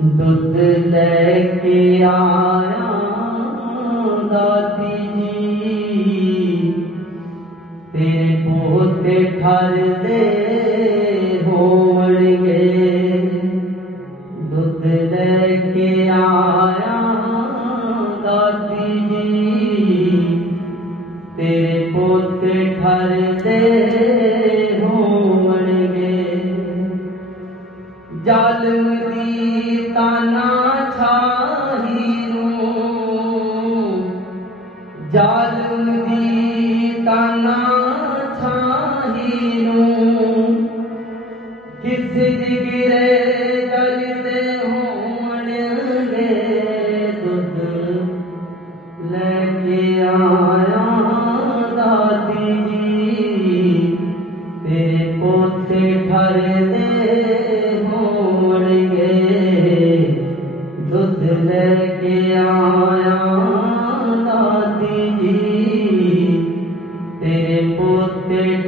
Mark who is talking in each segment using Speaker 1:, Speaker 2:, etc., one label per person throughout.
Speaker 1: दूध लेके आया दादी जी तेरे पोते घर दे हो जालम दी ताना जालम दी ताना छाही किस ਪੋਤੇ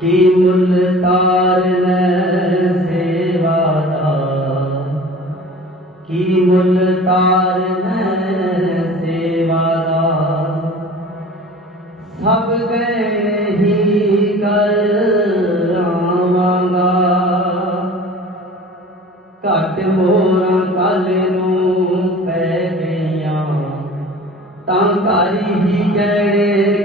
Speaker 1: ਕੀ ਮੁੱਲ ਤਾਰਨ ਸੇਵਾ ਦਾ ਕੀ ਮੁੱਲ ਤਾਰਨ ਸੇਵਾ ਦਾ ਸਭ ਗਏ ਹੀ ਕਰ ਆਵਾਂਗਾ ਘਟ ਮੋਰਾਂ ਕੱਲ ਨੂੰ ਪੈ ਗਈਆਂ ਤਾਂ ਘਰ ਹੀ ਗੜੇ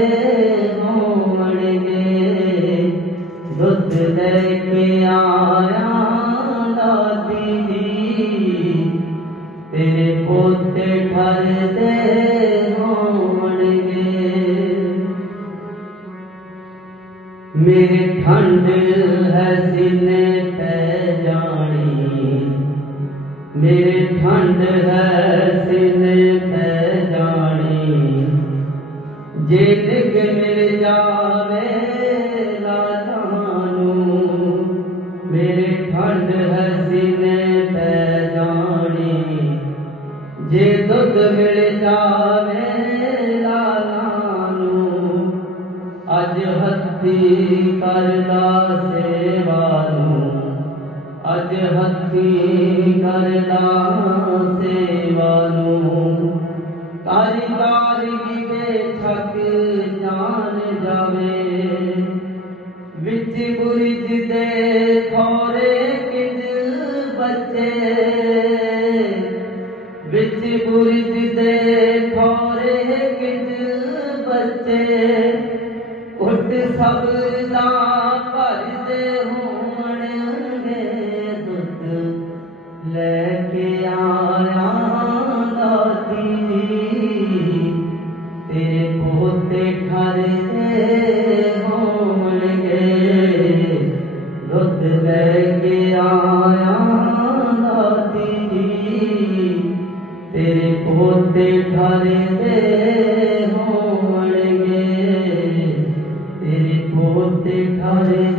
Speaker 1: पोते ठरते होणगे मेरे ठंड है सीने पे जानी। ठंड है सीने जानी। मिल जावे ठंड है जे दुध मिल जावे लालानू। अज हत्ती करदा सेवानू अज हत्ती करदा सेवानू तारी कारिगी ते थक जान जावे। विच गुरिज दे थोरे किज बचे ਵਿੱਚ ਬੁਰਜ ਦੇ ਥੋਰੇ ਕਿ ਦਿਲ ਬਚੇ। ਉੱਠ ਸਬਰ ਦਾ ਭਜਦੇ ਹੋ ਤੇਰੇ ਪੋਤੇ ਠਾਰੇ ਹੋਣਗੇ ਤੇਰੇ ਪੋਤੇ ਠਾਰੇ